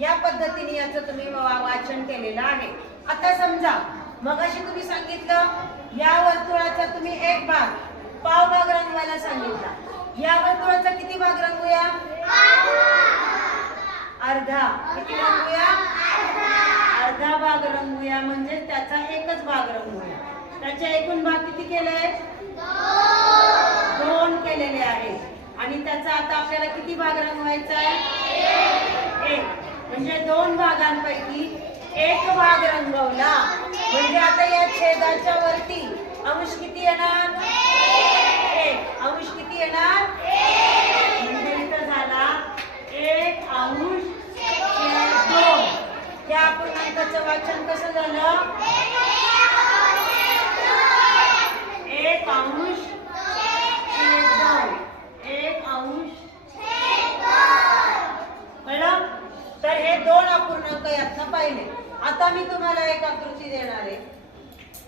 या पद्धतीने याचं तुम्ही वाचन केलेलं आहे. आता समजा मगाशी तुम्ही सांगितलं या वर्तुळाचा तुम्ही एक भाग पाव भाग रंगवायला सांगितला. या वर्तुळाचा किती भाग रंगूया? अर्धा. किती रंगूया? अर्धा भाग रंगूया, म्हणजे त्याचा एकच भाग रंगूया. त्याचे एकूण भाग किती केले? 2 केलेले आहे. आणि त्याचा आता आपल्याला किती भाग रंगवायचा आहे? 1. म्हणजे 2 भागांपैकी एक भाग रंगवला. म्हणजे आता या छेदाच्या वरती अंश किती येणार? 1. अंश किती येणार? म्हणजे इथं झाला 1 अंश छेद 2. या अपूर्णांकाचं वाचन कसं झालं? 1 अंश छेद 2. 1 अंश कळलं? तर हे 2 अपूर्णांक यातनं पाहिले. आता मी तुम्हाला एक आकृती देणार आहे,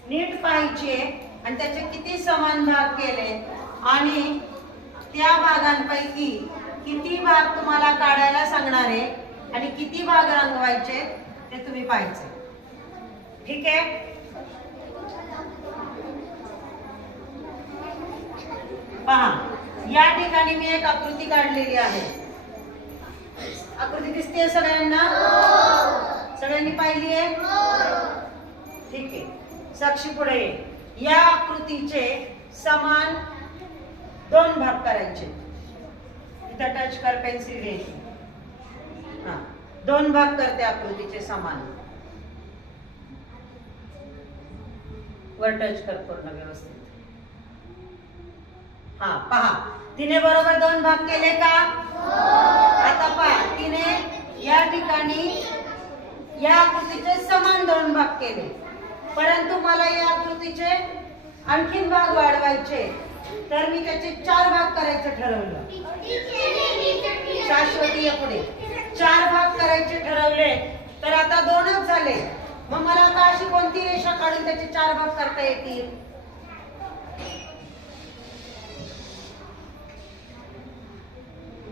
नीट पाहायची आहे आणि त्याचे किती समान भाग केले आणि त्या भागांपैकी किती भाग तुम्हाला काढायला सांगणार आहे आणि किती भाग रंगवायचे ते तुम्ही पाहायचे. ठीक आहे? पहा, या ठिकाणी मी एक आकृती काढलेली आहे. आकृती दिसते सगळ्यांना? सगळ्यांनी पाहिली आहे? ठीक आहे. साक्षी पुढे. या आकृतीचे समान 2 भाग करायचे. इथं टच कर, पेन्सिल घ्यायची. हा, 2 भाग करते आकृतीचे समान. वर टच कर पूर्ण व्यवस्थित. हा, पहा, तिने बरोबर 2 भाग केले का? आता पहा, तिने या ठिकाणी या आकृतीचे समान 2 भाग केले, परंतु मला या आकृतीचे आणखीन भाग वाढवायचे, तर मी त्याचे 4 भाग करायचं ठरवलं. शाश्वतीय पुढे 4 भाग करायचे ठरवले, तर आता 2च झाले. मग मला आता अशी कोणती रेषा काढून त्याचे 4 भाग करता येतील?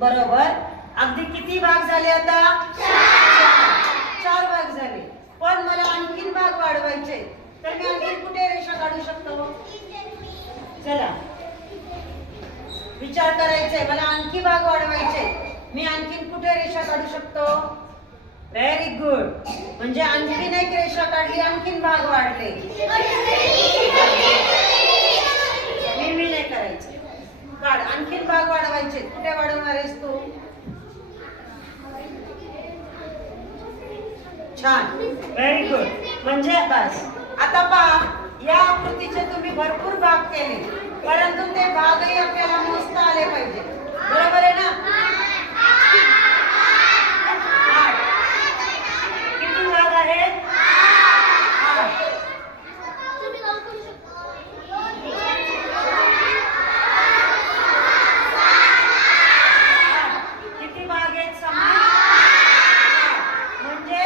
बरोबर. अगदी किती भाग झाले आता? 4 भाग झाले. पण मला आणखीन भाग वाढवायचे, तर मी आणखीन कुठे रेषा काढू शकतो? चला विचार करायचंय. मला आणखी भाग वाढवायचे, मी आणखीन कुठे रेषा काढू शकतो? Very good. म्हणजे आणखीन एक रेषा काढली, आणखीन भाग वाढले. मी नाही करायचं. काढ, आणखीन भाग वाढवायचे. कुठे वाढवणार आहेस तू? छान, व्हेरी गुड. म्हणजे बस. आता पहा, या आकृतीचे तुम्ही भरपूर भाग केले, परंतु ते भागही आपल्याला मोजता आले पाहिजे. बरोबर आहे ना? 8. किती भाग आहेत? 8. किती भाग आहेत समान? म्हणजे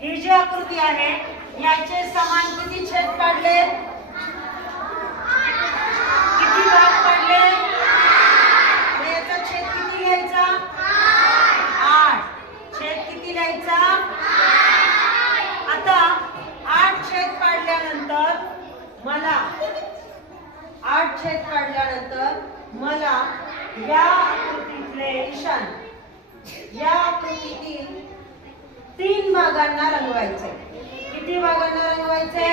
ही जी आकृती आहे याचे समान किती छेद काढले? किती भाग काढले? याचा छेद किती घ्यायचा? 8. छेद किती लिहायचा? आता 8 छेद काढल्यानंतर मला या आकृतीतले ईशान या आकृतीतील 3 भागांना रंगवायचे. किती भागांना रंगवायचे?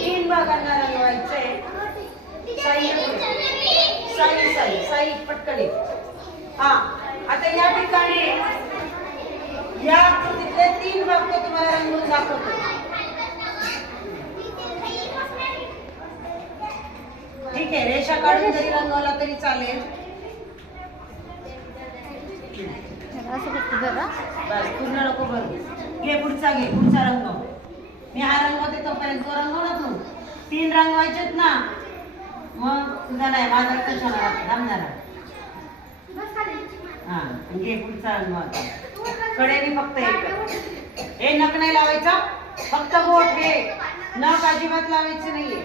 3 भागांना रंगवायचे. साई पटकडी. हा, आता या ठिकाणी या आकृतीतले 3 भाग तुम्हाला रंगवून दाखवतो. ठीक आहे, रेषा काढून जरी रंगवला तरी चालेल. बस, पूर्ण नको भरू. घे पुढचा रंगव. मी हा रंगवते तोपर्यंत तो रंगव ना तू. 3 रंगवायचेत ना, मग तुझा नाही माझा कश होणार? थांबणार. हा, घे पुढचा रंगव. आता कडेने फक्त हे नख नाही लावायचा, फक्त बोट. हे नख अजिबात लावायचे नाहीये.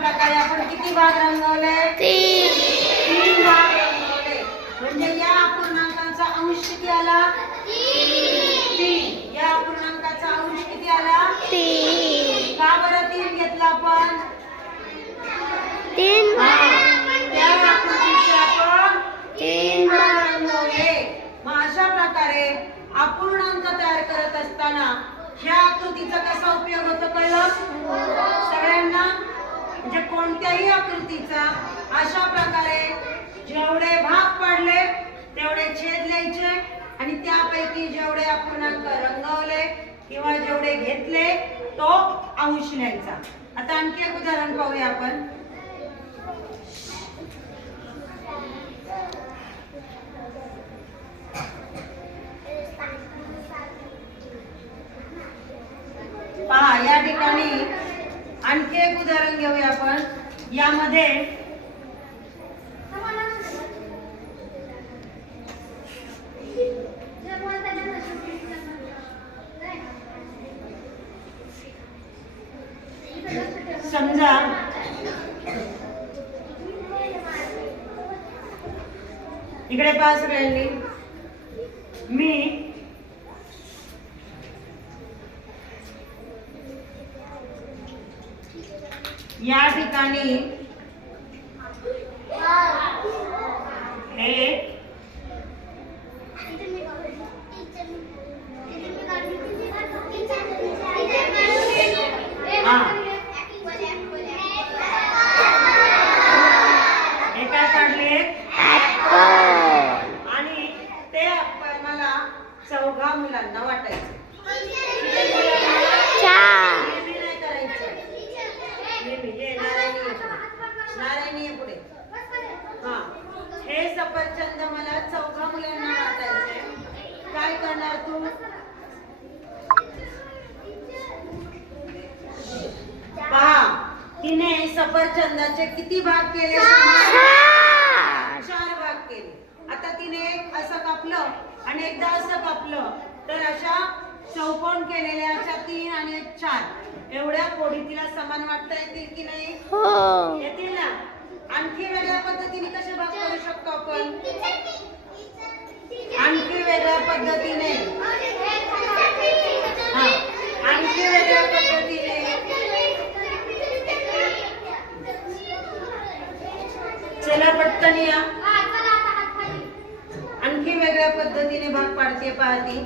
प्रकारे आपण किती भाग रंगवले? 3 भाग रंगवले. म्हणजे या अपूर्णांकाचा अंश किती आला? 3. या अपूर्णांकाचा अंश किती आला? 3. का बरं 3 घेतला आपण? 3 त्या आकृतीचे आपण 3 भाग रंगवले. मग अशा प्रकारे अपूर्णांक तयार करत असताना ह्या आकृतीचा कसा उपयोग होतो कळलं सगळ्यांना? म्हणजे कोणत्याही आकृतीचा अशा प्रकारे जेवढे भाग पडले तेवढे छेद लिहायचे आणि त्यापैकी जेवढे अपूर्णांक रंगवले किंवा जेवढे घेतले तो अंश लिहायचा. आता आणखी एक उदाहरण पाहूया आपण. पहा या ठिकाणी आणखी एक उदाहरण घेऊया आपण. यामध्ये समजा इकडे पहा सगळ्यांनी, मी या ठिकाणी हे काय काढले आणि ते मला चौघा मुलांना वाटायचं. नाही करायचं. नारायणी पुढे. हा हे सफरचंद मला चौघा मुलांना वाटायचे. काय करणार तू? पहा तिने सफरचंदाचे किती भाग केले? 4 भाग केले. आता तिने एक असं कापलं आणि एकदा असं कापलं तर अशा चौकोन केलेल्या अशा 3 आणि 4 एवढ्या कोडी तिला समान वाटता येतील की नाही? येतील ना. आणखी वेगळ्या पद्धतीने कसे भाग करू शकतो आपण? आणखी वेगळ्या पद्धतीने आणखी वेगळ्या पद्धतीने चला पटकन या. आणखी वेगळ्या पद्धतीने भाग पाडते पाहती.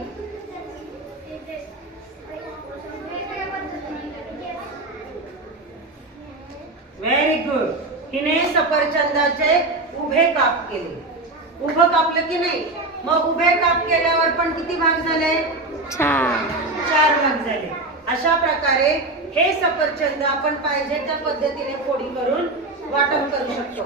Very good. हिने सफरचंदाचे उभे काप केले. उभं कापलं की नाही? मग उभे काप केल्यावर पण किती भाग झाले? 4 भाग झाले. अशा प्रकारे हे सफरचंद आपण पाहिजे त्या पद्धतीने फोडी करून वाटप करू शकतो.